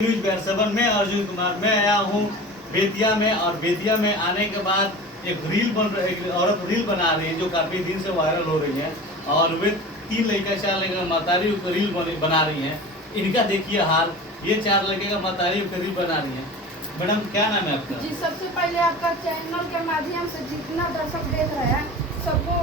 News बैरसबन में अर्जुन कुमार मैं आया हूँ बेतिया में। और बेतिया में आने के बाद एक औरत रील बना रही है जो काफ़ी दिन से वायरल हो रही है। और वे 3 लड़का 4 लड़का मतारी रील बना रही हैं। इनका देखिए हाल, ये 4 लड़के का मतारी रील बना रही है। मैडम क्या नाम है आपका? जी, सबसे पहले आपका चैनल के माध्यम से जितना दर्शक देख रहे हैं सबको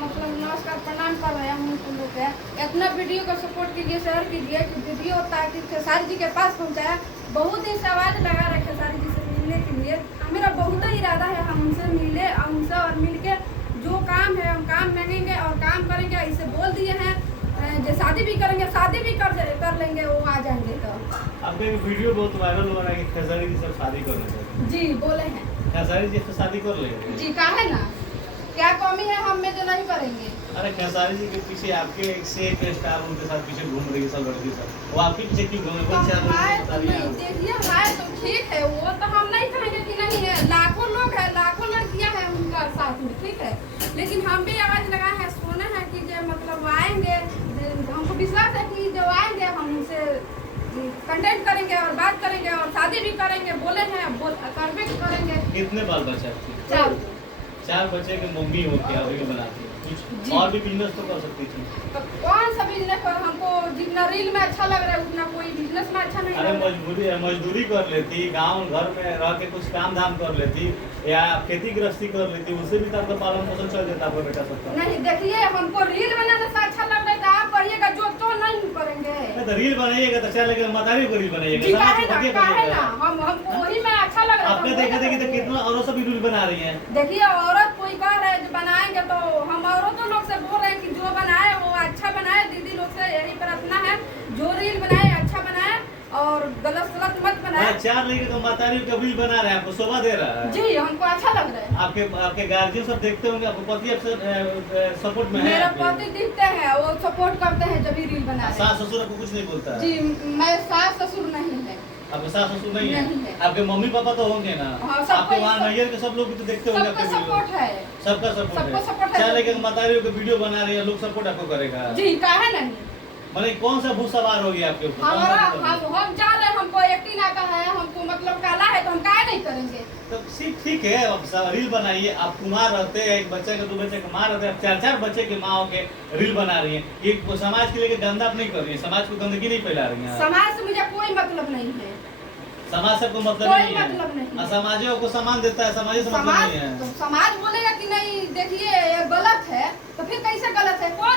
मतलब नमस्कार प्रणाम कर रहे हैं। हम उन लोग है इतना वीडियो का सपोर्ट कीजिए, शेयर कीजिए कि वीडियो ताकि खेसारी जी के पास पहुंचाया। बहुत दिन से आवाज़ लगा रहे खेसारी जी से मिलने के लिए। मेरा बहुत ही इरादा है हम उनसे मिले और उनसे और मिल के जो काम है हम काम लेंगे और काम करेंगे। ऐसे बोल दिए हैं जो शादी भी करेंगे, शादी भी कर लेंगे, वो आ जाएंगे। तो आपका वीडियो बहुत वायरल हो रहा है कि खेसारी जी से शादी कर लेंगे। जी बोले हैं खेसारी जी से शादी कर लेंगे जी, काहे ना, क्या कमी है हम में जो नहीं करेंगे। अरे खेसारी जी के पीछे आपके एक से एक स्टार उनके साथ पीछे घूम रही है सब लड़की सब, वो आपके पीछे क्यों घूमे? देखिए भाई तो ठीक है, वो तो हम नहीं कहेंगे कि नहीं है। लाखों लोग हैं, लाखों लड़कियां हैं उनका साथ में, ठीक है। लेकिन हम भी आवाज लगाए हैं, सुने हैं कि जो मतलब आएंगे, हमको विश्वास है कि जो आएंगे हम उनसे कंटेंट करेंगे और बात करेंगे और शादी भी करेंगे। बोले हैं करबे करेंगे। कितने बाल बच्चे आपके? 4 बच्चे के मम्मी हो क्या रील बनाती है? और भी बिजनेस तो कर सकती थी। तो कौन सा बिजनेस पर हमको जितना रील में अच्छा लग रहा है उतना कोई बिजनेस में अच्छा नहीं। अरे मजदूरी कर लेती, गांव घर में रह के कुछ काम धाम कर लेती या खेती गृहस्थी कर लेती, उससे भी तो आपका पालन पोषण चल जाता आपका बेटा सबका। नहीं देखिए, हमको रील बनाने से अच्छा लग रहा है तो आप करिएगा, जो तो नहीं करेंगे। तो रील बनाइएगा तो चलेगा, मतारी को रील बनाइएगा, जी, समाज को बढ़िया काहे करिएगा। ना, हमको वही में अच्छा लग रहा है। आपने देखा देखी तो कितना औरों से भी रील बना रही है। देखिए औरत कोई कह रहे हैं बनाएंगे तो हम औरतों लोग से बोल रहे हैं कि जो बनाए वो अच्छा बनाए। दीदी लोग से यही प्रार्थना है, जो रील बनाए अच्छा बनाए और गलत मत बनाए। 4 लड़के तो मतारी का रील बना रहे हैं, आपको शोभा दे रहा है। जी हमको अच्छा लग रहा है। आपके गार्जियन सब देखते होंगे, आपको पति आपसे सपोर्ट में है? मेरा पति दिखते हैं, वो सपोर्ट करते हैं जब भी रील बनाए। सास ससुर आपको कुछ नहीं बोलता है? जी मैं सास ससुर नहीं है। आपके सास ससुर नहीं है? नहीं है। आपके मम्मी पापा तो होंगे ना? हाँ, आपके वहाँ नैयर के सब लोग भी तो देखते होंगे सबका आपके वीडियो। सपोर्ट है, सबका सबको सपोर्ट सपोर्ट है। है। 4 लड़के मतारियों के वीडियो बना रही है, लोग सपोर्ट आपको करेगा? जी काहे नहीं। मतलब कौन सा भूत सवार हो गया आपके ऊपर? हमारा हम जा रहे हैं, हमको एक्टिंग आता है, हमको मतलब काला है तो हम काहे नहीं करेंगे। तो ठीक है, अब रील बनाइए। आप कुमार रहते हैं, एक बच्चे का 2 बच्चे का माँ रहते हैं, 4 बच्चे की माँ के रील बना रही है। ये समाज के लिए गंदा नहीं कर रही है, समाज को गंदगी नहीं फैला रही है। समाज से मुझे कोई मतलब नहीं है। समाज से कोई मतलब कोई नहीं है। मतलब नहीं। समाजों को सामान देता है, समाज से मतलब नहीं है। समाज बोलेगा कि नहीं देखिए ये गलत है, तो फिर कैसे गलत है? कौन